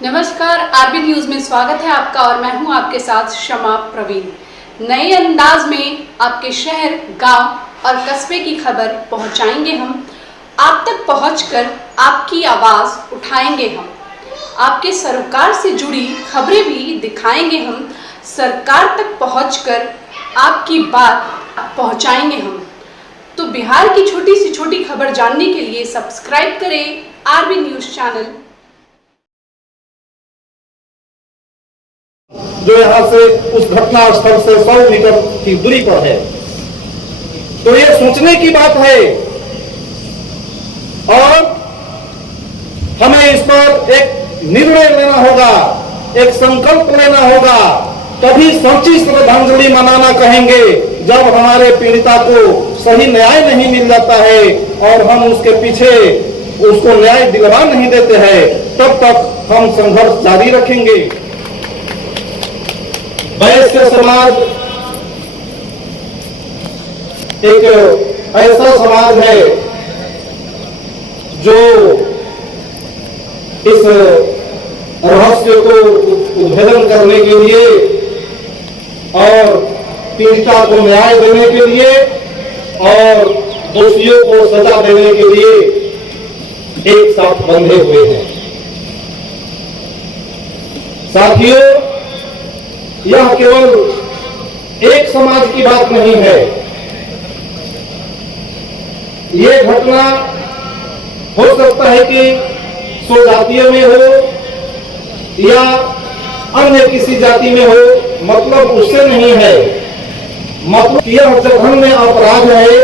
नमस्कार, RB news में स्वागत है आपका और मैं हूं आपके साथ शमा प्रवीण। नए अंदाज में आपके शहर, गांव और कस्बे की खबर पहुंचाएंगे हम। आप तक पहुंचकर आपकी आवाज उठाएंगे हम। आपके सरोकार से जुड़ी खबरें भी दिखाएंगे हम। सरकार तक पहुंचकर आपकी बात पहुंचाएंगे हम। तो बिहार की छोटी से छोटी खबर जानने के लिए सब्सक्राइब करें आरबी न्यूज चैनल। जो यहाँ से उस घटना स्थल से 100 मीटर की दूरी पर है। तो ये सोचने की बात है और हमें इस पर एक निर्णय लेना होगा, एक संकल्प लेना होगा। तभी सच्ची श्रद्धांजलि मनाना कहेंगे जब हमारे पीड़िता को सही न्याय नहीं मिल जाता है और हम उसके पीछे उसको न्याय दिलवा नहीं देते हैं, तब तक हम संघर्ष जारी रखेंगे। वैश्य समाज एक ऐसा समाज है जो इस रहस्य को उद्भेदन करने के लिए और पीड़िता को न्याय देने के लिए और दोषियों को सजा देने के लिए एक साथ बंधे हुए हैं। साथियों, यह केवल एक समाज की बात नहीं है। ये घटना हो सकता है कि स्वजातीय में हो या अन्य किसी जाति में हो, मतलब उससे नहीं है। मतलब यह जघन्य अपराध है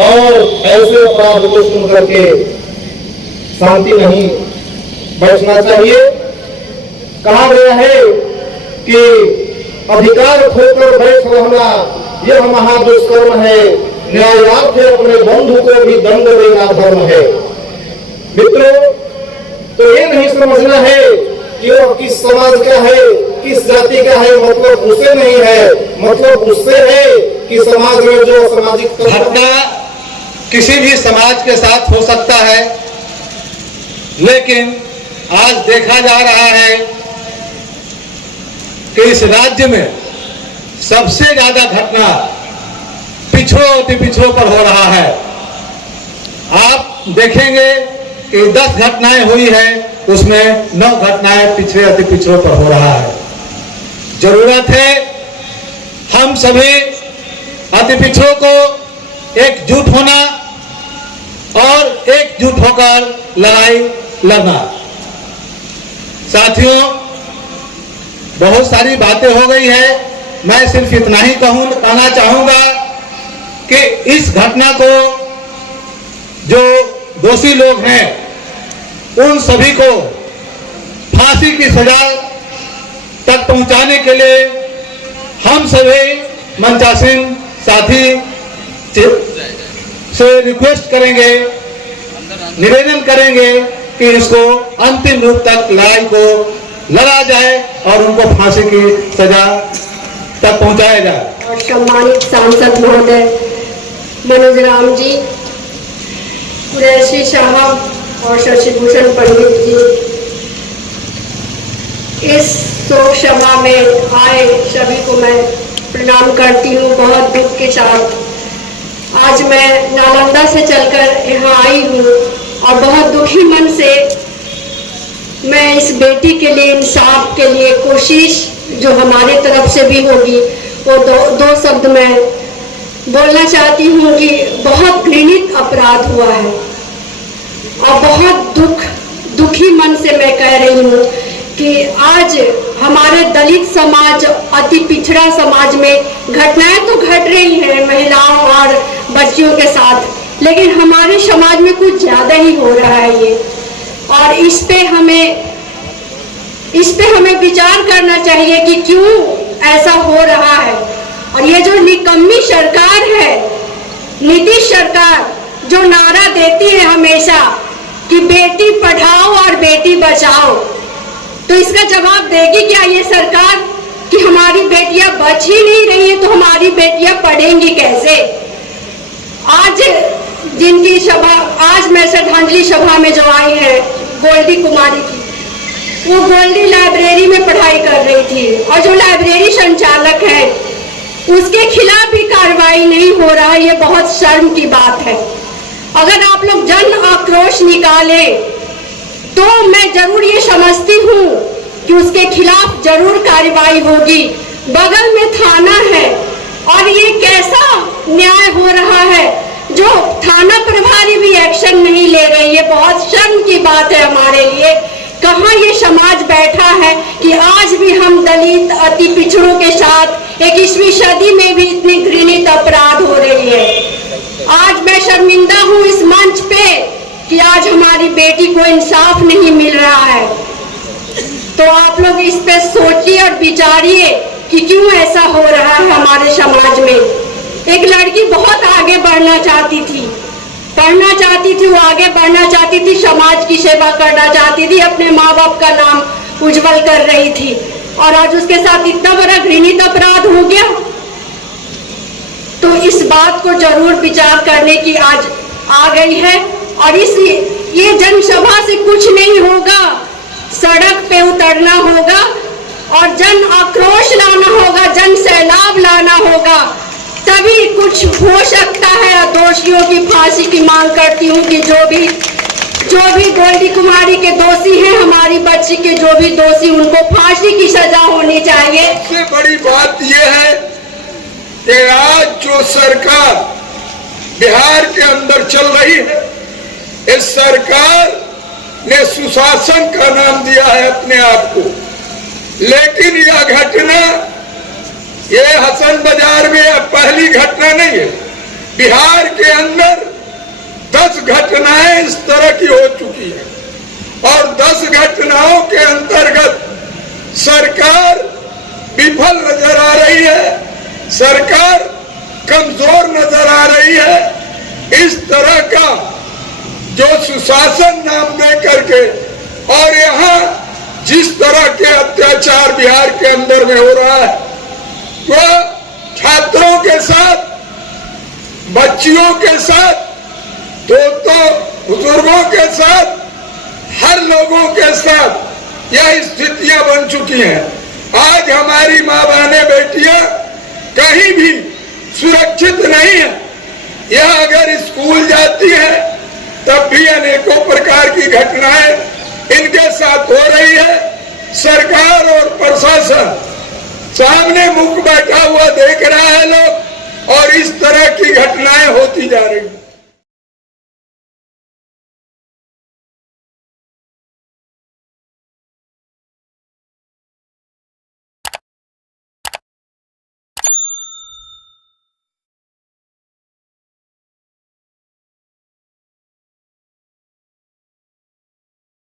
और ऐसे अपराध को सुन करके शांति नहीं बैठना चाहिए। कहा गया है कि अधिकार खोकर बैठ रहना यह महादुष्कर्म है, न्यायार्थ अपने बंधु को भी दंड देना धर्म है। मित्रों, तो ये नहीं समझना है कि वो किस समाज का है, किस जाति का है, मतलब उससे नहीं है। मतलब उससे है कि समाज में जो सामाजिक घटना किसी भी समाज के साथ हो सकता है, लेकिन आज देखा जा रहा है कि इस राज्य में सबसे ज्यादा घटना पिछड़ों अति पिछड़ों पर हो रहा है। आप देखेंगे कि 10 घटनाएं हुई है, उसमें 9 घटनाएं पिछड़े अति पिछड़ों पर हो रहा है। जरूरत है हम सभी अति पिछड़ों को एकजुट होना और एकजुट होकर लड़ाई लड़ना। साथियों, बहुत सारी बातें हो गई है, मैं सिर्फ इतना ही कहना चाहूंगा कि इस घटना को जो दोषी लोग हैं उन सभी को फांसी की सजा तक पहुंचाने के लिए हम सभी मंचासीन साथी से रिक्वेस्ट करेंगे, निवेदन करेंगे कि इसको अंतिम रूप तक लड़ाई को लड़ा जाए और उनको फांसी की सजा तक पहुंचाया जाए। और सम्मानित सांसद महोदय मनोज राम जी, कुरैशी साहब और शशि भूषण पंडित जी, इस शोक सभा में आए सभी को मैं प्रणाम करती हूँ बहुत दुख के साथ। आज मैं नालंदा से चलकर यहाँ आई हूँ और बहुत दुखी मन से मैं इस बेटी के लिए, इंसाफ के लिए कोशिश जो हमारे तरफ से भी होगी वो दो शब्द मैं बोलना चाहती हूँ कि बहुत घृणित अपराध हुआ है और बहुत दुखी मन से मैं कह रही हूँ कि आज हमारे दलित समाज, अति पिछड़ा समाज में घटनाएं तो घट रही हैं महिलाओं और बच्चियों के साथ, लेकिन हमारे समाज में कुछ ज्यादा ही हो रहा है ये। और इस पे हमें विचार करना चाहिए कि क्यों ऐसा हो रहा है। और ये जो निकम्मी सरकार है, नीतीश सरकार, जो नारा देती है हमेशा कि बेटी पढ़ाओ और बेटी बचाओ, तो इसका जवाब देगी क्या ये सरकार कि हमारी बेटियां बच ही नहीं रही है तो हमारी बेटियां पढ़ेंगी कैसे? आज जिनकी सभा, आज मैं श्रद्धांजलि सभा में जो आई है गोल्डी कुमारी की, वो गोल्डी लाइब्रेरी में पढ़ाई कर रही थी और जो लाइब्रेरी संचालक है उसके खिलाफ भी कार्रवाई नहीं हो रहा है। ये बहुत शर्म की बात है। अगर आप लोग जन आक्रोश निकाले तो मैं जरूर ये समझती हूँ कि उसके खिलाफ जरूर कार्रवाई होगी। बगल में थाना है और ये कैसा न्याय हो रहा है जो थाना प्रभारी भी एक्शन नहीं ले रहे। ये बहुत शर्म की बात है हमारे लिए। कहाँ ये समाज बैठा है कि आज भी हम दलित अति पिछड़ों के साथ 21वीं सदी में भी इतनी घृणित अपराध हो रही है। आज मैं शर्मिंदा हूँ इस मंच पे कि आज हमारी बेटी को इंसाफ नहीं मिल रहा है। तो आप लोग इस पे सोचिए और विचारिए कि क्यों ऐसा हो रहा है हमारे समाज में। एक लड़की बहुत आगे बढ़ना चाहती थी, पढ़ना चाहती थी, वो आगे बढ़ना चाहती थी, समाज की सेवा करना चाहती थी, अपने माँ बाप का नाम उज्जवल कर रही थी और आज उसके साथ इतना बड़ा घृणित अपराध हो गया। तो इस बात को जरूर विचार करने की आज आ गई है। और ये जनसभा से कुछ नहीं होगा, सड़क पे उतरना होगा और जन आक्रोश लाना होगा, जन सैलाब लाना होगा, तभी कुछ हो सकता है। दोषियों की फांसी की मांग करती हूँ कि जो भी गोल्डी कुमारी के दोषी हैं, हमारी बच्ची के जो भी दोषी, उनको फांसी की सजा होनी चाहिए। सबसे बड़ी बात यह है कि आज जो सरकार बिहार के अंदर चल रही है, इस सरकार ने सुशासन का नाम दिया है अपने आप को, लेकिन यह घटना ये हसन बाजार में अब पहली घटना नहीं है। बिहार के अंदर 10 घटनाएं इस तरह की हो चुकी है और 10 घटनाओं के अंतर्गत सरकार विफल नजर आ रही है, सरकार कमजोर नजर आ रही है। इस तरह का जो सुशासन नाम दे करके और यहाँ जिस तरह के अत्याचार बिहार के अंदर में हो रहा है, वह छात्रों के साथ, बच्चियों के साथ, दोस्तों, बुजुर्गों के साथ, हर लोगों के साथ यह स्थितियां बन चुकी हैं। आज हमारी माँ बहनें, बेटियां कहीं भी सुरक्षित नहीं है। यह अगर स्कूल जाती है तब भी अनेकों प्रकार की घटनाएं इनके साथ हो रही है। सरकार और प्रशासन सामने मुख बैठा हुआ देख रहा है लोग और इस तरह की घटनाएं होती जा रही हैं।